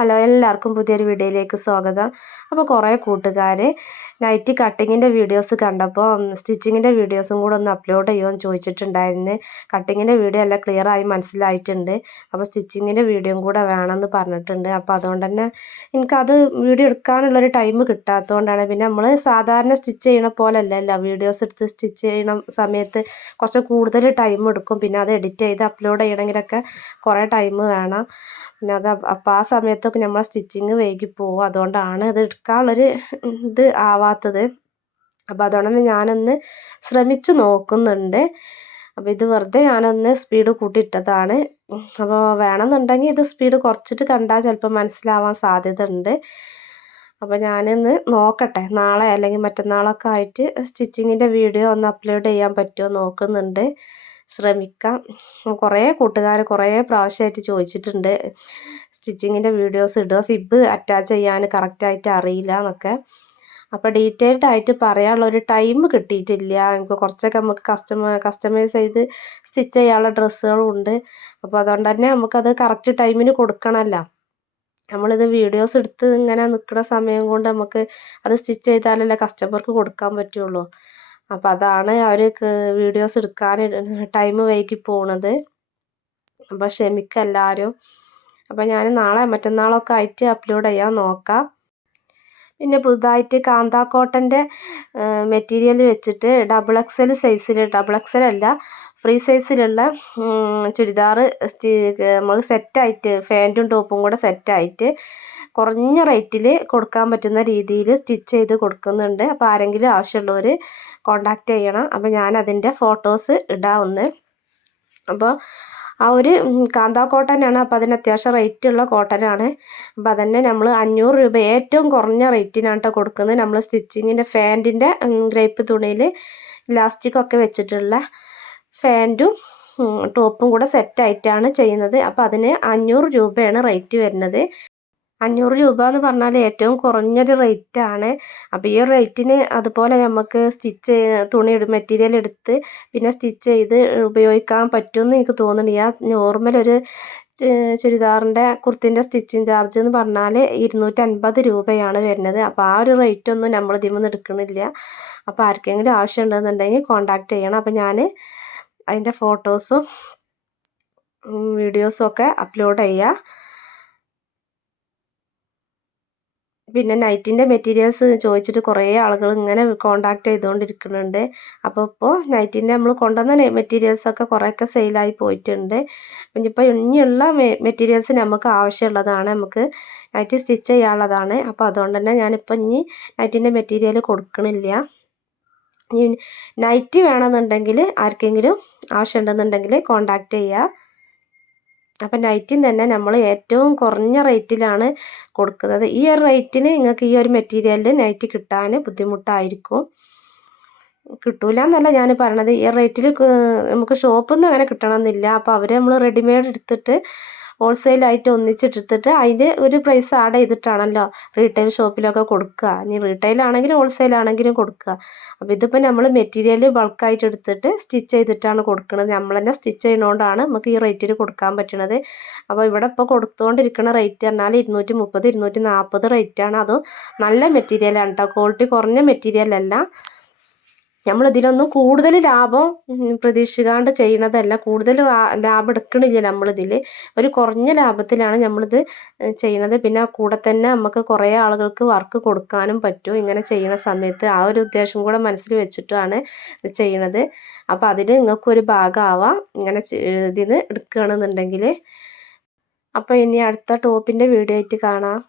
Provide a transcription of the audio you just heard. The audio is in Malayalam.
ഹലോ, എല്ലാവർക്കും പുതിയൊരു വീഡിയോയിലേക്ക് സ്വാഗതം. അപ്പോൾ കുറേ കൂട്ടുകാർ നൈറ്റി കട്ടിങ്ങിൻ്റെ വീഡിയോസ് കണ്ടപ്പോൾ സ്റ്റിച്ചിങ്ങിൻ്റെ വീഡിയോസും കൂടെ ഒന്ന് അപ്ലോഡ് ചെയ്യുമെന്ന് ചോദിച്ചിട്ടുണ്ടായിരുന്നു. കട്ടിങ്ങിൻ്റെ വീഡിയോ എല്ലാം ക്ലിയറായി മനസ്സിലായിട്ടുണ്ട്. അപ്പോൾ സ്റ്റിച്ചിങ്ങിൻ്റെ വീഡിയോയും കൂടെ വേണമെന്ന് പറഞ്ഞിട്ടുണ്ട്. അപ്പോൾ അതുകൊണ്ട് തന്നെ എനിക്കത് വീഡിയോ എടുക്കാനുള്ളൊരു ടൈം കിട്ടാത്തതുകൊണ്ടാണ്. പിന്നെ നമ്മൾ സാധാരണ സ്റ്റിച്ച് ചെയ്യണ പോലല്ലല്ലോ, വീഡിയോസ് എടുത്ത് സ്റ്റിച്ച് ചെയ്യണ സമയത്ത് കുറച്ച് കൂടുതൽ ടൈം എടുക്കും. പിന്നെ അത് എഡിറ്റ് ചെയ്ത് അപ്ലോഡ് ചെയ്യണമെങ്കിലൊക്കെ കുറേ ടൈം വേണം. പിന്നെ അപ്പോൾ ആ സമയത്തൊക്കെ നമ്മളെ സ്റ്റിച്ചിങ് വൈകിപ്പോവും. അതുകൊണ്ടാണ് ഇത് എടുക്കാനുള്ളൊരു ഇത് ആവാത്തത്. അപ്പോൾ അതുകൊണ്ട് തന്നെ ഞാനൊന്ന് ശ്രമിച്ചു നോക്കുന്നുണ്ട്. അപ്പോൾ ഇത് വെറുതെ ഞാനൊന്ന് സ്പീഡ് കൂട്ടിയിട്ടതാണ്. അപ്പോൾ വേണമെന്നുണ്ടെങ്കിൽ ഇത് സ്പീഡ് കുറച്ചിട്ട് കണ്ടാൽ ചിലപ്പോൾ മനസ്സിലാവാൻ സാധ്യത ഉണ്ട്. അപ്പോൾ ഞാനൊന്ന് നോക്കട്ടെ, നാളെ അല്ലെങ്കിൽ മറ്റന്നാളൊക്കെ ആയിട്ട് സ്റ്റിച്ചിങ്ങിൻ്റെ വീഡിയോ ഒന്ന് അപ്ലോഡ് ചെയ്യാൻ പറ്റുമോ നോക്കുന്നുണ്ട്. ശ്രമിക്കാം. കുറേ കൂട്ടുകാർ കുറേ പ്രാവശ്യമായിട്ട് ചോദിച്ചിട്ടുണ്ട് സ്റ്റിച്ചിങ്ങിൻ്റെ വീഡിയോസ് ഇടുക, സിബ് അറ്റാച്ച് ചെയ്യാൻ കറക്റ്റായിട്ട് അറിയില്ല എന്നൊക്കെ. അപ്പോൾ ഡീറ്റെയിൽഡ് ആയിട്ട് പറയാനുള്ളൊരു ടൈം കിട്ടിയിട്ടില്ല. നമുക്ക് കുറച്ചൊക്കെ നമുക്ക് കസ്റ്റമൈസ് ചെയ്ത് സ്റ്റിച്ച് ചെയ്യാനുള്ള ഡ്രസ്സുകളും ഉണ്ട്. അപ്പോൾ അതുകൊണ്ട് തന്നെ നമുക്കത് കറക്റ്റ് ടൈമിന് കൊടുക്കണമല്ലോ. നമ്മളിത് വീഡിയോസ് എടുത്ത് ഇങ്ങനെ നിൽക്കുന്ന സമയം കൊണ്ട് നമുക്ക് അത് സ്റ്റിച്ച് ചെയ്താലല്ലേ കസ്റ്റമർക്ക് കൊടുക്കാൻ പറ്റുള്ളൂ. അപ്പോൾ അതാണ് അവർ വീഡിയോസ് എടുക്കാൻ ടൈം വൈകി പോണത്. അപ്പോൾ ക്ഷമിക്കുക എല്ലാവരും. അപ്പോൾ ഞാൻ നാളെ മറ്റന്നാളൊക്കെ ആയിട്ട് അപ്ലോഡ് ചെയ്യാൻ നോക്കാം. പിന്നെ പുതുതായിട്ട് കാന്ത കോട്ടൻ്റെ മെറ്റീരിയൽ വെച്ചിട്ട് ഡബിൾ എക്സൽ അല്ല, ഫ്രീ സൈസിലുള്ള ചുരിദാർ നമ്മൾ സെറ്റായിട്ട് പാൻറ്റും ടോപ്പും കൂടെ സെറ്റായിട്ട് കുറഞ്ഞ റേറ്റിൽ കൊടുക്കാൻ പറ്റുന്ന രീതിയിൽ സ്റ്റിച്ച് ചെയ്ത് കൊടുക്കുന്നുണ്ട്. അപ്പോൾ ആരെങ്കിലും ആവശ്യമുള്ളവർ കോണ്ടാക്റ്റ് ചെയ്യണം. അപ്പോൾ ഞാനതിൻ്റെ ഫോട്ടോസ് ഇടാം ഒന്ന്. അപ്പോൾ ആ ഒരു കാന്ത കോട്ടനാണ്. അപ്പോൾ അതിന് അത്യാവശ്യം റേറ്റുള്ള കോട്ടനാണ്. അപ്പോൾ അതന്നെ നമ്മൾ 500 രൂപ ഏറ്റവും കുറഞ്ഞ റേറ്റിനാണ് കേട്ടോ കൊടുക്കുന്നത്. നമ്മൾ സ്റ്റിച്ചിങ്ങിൻ്റെ ഫാൻറ്റിൻ്റെ ഗ്രേപ്പ് തുണിയിൽ ഇലാസ്റ്റിക്കൊക്കെ വെച്ചിട്ടുള്ള ഫാൻറ്റും ടോപ്പും കൂടെ സെറ്റായിട്ടാണ് ചെയ്യുന്നത്. അപ്പോൾ അതിന് 500 രൂപയാണ് റേറ്റ് വരുന്നത്. 500 രൂപ എന്ന് പറഞ്ഞാൽ ഏറ്റവും കുറഞ്ഞൊരു റേറ്റാണ്. അപ്പോൾ ഈ ഒരു റേറ്റിന് അതുപോലെ നമുക്ക് തുണി മെറ്റീരിയൽ എടുത്ത് പിന്നെ സ്റ്റിച്ച് ചെയ്ത് ഉപയോഗിക്കാൻ പറ്റുമെന്ന് എനിക്ക് തോന്നുന്നില്ല. നോർമൽ ഒരു ചുരിദാറിൻ്റെ കുർത്തിൻ്റെ സ്റ്റിച്ചിങ് ചാർജ് എന്ന് പറഞ്ഞാൽ 250 രൂപയാണ് വരുന്നത്. അപ്പോൾ ആ ഒരു റേറ്റൊന്നും നമ്മൾ ഇതിൽ നിന്ന് എടുക്കണില്ല. അപ്പോൾ ആർക്കെങ്കിലും ആവശ്യം ഉണ്ടെന്നുണ്ടെങ്കിൽ കോണ്ടാക്റ്റ് ചെയ്യണം. അപ്പോൾ ഞാൻ അതിൻ്റെ ഫോട്ടോസും വീഡിയോസും ഒക്കെ അപ്ലോഡ് ചെയ്യാം. പിന്നെ നൈറ്റിൻ്റെ മെറ്റീരിയൽസ് ചോദിച്ചിട്ട് കുറേ ആളുകൾ ഇങ്ങനെ കോണ്ടാക്ട് ചെയ്തുകൊണ്ടിരിക്കുന്നുണ്ട്. അപ്പോൾ ഇപ്പോൾ നൈറ്റിൻ്റെ നമ്മൾ കൊണ്ടുവന്ന മെറ്റീരിയൽസൊക്കെ കുറേയൊക്കെ സെയിലായി പോയിട്ടുണ്ട്. ഇനിയിപ്പോൾ ഇനിയുള്ള മെറ്റീരിയൽസ് നമുക്ക് ആവശ്യമുള്ളതാണ്, നമുക്ക് നൈറ്റ് സ്റ്റിച്ച് ചെയ്യാനുള്ളതാണ്. അപ്പോൾ അതുകൊണ്ട് തന്നെ ഞാനിപ്പോൾ ഇനി നൈറ്റിൻ്റെ മെറ്റീരിയൽ കൊടുക്കണില്ല. ഇനി നൈറ്റി വേണമെന്നുണ്ടെങ്കിൽ ആർക്കെങ്കിലും ആവശ്യമുണ്ടെന്നുണ്ടെങ്കിൽ കോണ്ടാക്ട് ചെയ്യുക. അപ്പം നൈറ്റിന് തന്നെ നമ്മൾ ഏറ്റവും കുറഞ്ഞ റേറ്റിലാണ് കൊടുക്കുന്നത്. ഈ ഒരു റേറ്റിന് നിങ്ങൾക്ക് ഈ ഒരു മെറ്റീരിയലിൽ നൈറ്റി കിട്ടാൻ ബുദ്ധിമുട്ടായിരിക്കും. കിട്ടൂല എന്നല്ല ഞാൻ പറയണത്, ഈ റേറ്റിൽ നമുക്ക് ഷോപ്പിൽ നിന്ന് അങ്ങനെ കിട്ടണമെന്നില്ല. അപ്പോൾ അവർ നമ്മൾ റെഡിമെയ്ഡ് എടുത്തിട്ട് ഹോൾസെയിലായിട്ട് ഒന്നിച്ചെടുത്തിട്ട് അതിൻ്റെ ഒരു പ്രൈസ് ആഡ് ചെയ്തിട്ടാണല്ലോ റീറ്റെയിൽ ഷോപ്പിലൊക്കെ കൊടുക്കുക. ഇനി റീറ്റെയിലാണെങ്കിലും ഹോൾസെയിലാണെങ്കിലും കൊടുക്കുക. അപ്പോൾ ഇതിപ്പോൾ നമ്മൾ മെറ്റീരിയൽ ബൾക്കായിട്ട് എടുത്തിട്ട് സ്റ്റിച്ച് ചെയ്തിട്ടാണ് കൊടുക്കുന്നത്. നമ്മൾ തന്നെ സ്റ്റിച്ച് ചെയ്യുന്നതുകൊണ്ടാണ് നമുക്ക് ഈ റേറ്റിൽ കൊടുക്കാൻ പറ്റുന്നത്. അപ്പോൾ ഇവിടെ ഇപ്പോൾ കൊടുത്തുകൊണ്ടിരിക്കുന്ന റേറ്റ് പറഞ്ഞാൽ 230 240 റേറ്റാണ്. അതും നല്ല മെറ്റീരിയലാണ് കേട്ടോ, ക്വാളിറ്റി കുറഞ്ഞ മെറ്റീരിയലല്ല. നമ്മളിതിലൊന്നും കൂടുതൽ ലാഭം പ്രതീക്ഷിക്കാണ്ട് ചെയ്യണതല്ല, കൂടുതൽ ലാഭം എടുക്കണില്ല നമ്മളിതിൽ. ഒരു കുറഞ്ഞ ലാഭത്തിലാണ് നമ്മളിത് ചെയ്യണത്. പിന്നെ കൂടെ തന്നെ നമുക്ക് കുറേ ആളുകൾക്ക് വർക്ക് കൊടുക്കാനും പറ്റും ഇങ്ങനെ ചെയ്യുന്ന സമയത്ത്. ആ ഒരു ഉദ്ദേശം കൂടെ മനസ്സിൽ വെച്ചിട്ടാണ് ഇത് ചെയ്യണത്. അപ്പോൾ അതിൽ നിങ്ങൾക്കൊരു ഭാഗമാവാം ഇങ്ങനെ ഇതിന് എടുക്കുകയാണെന്നുണ്ടെങ്കിൽ. അപ്പോൾ ഇനി അടുത്ത ടോപ്പിൻ്റെ വീഡിയോ ആയിട്ട് കാണാം.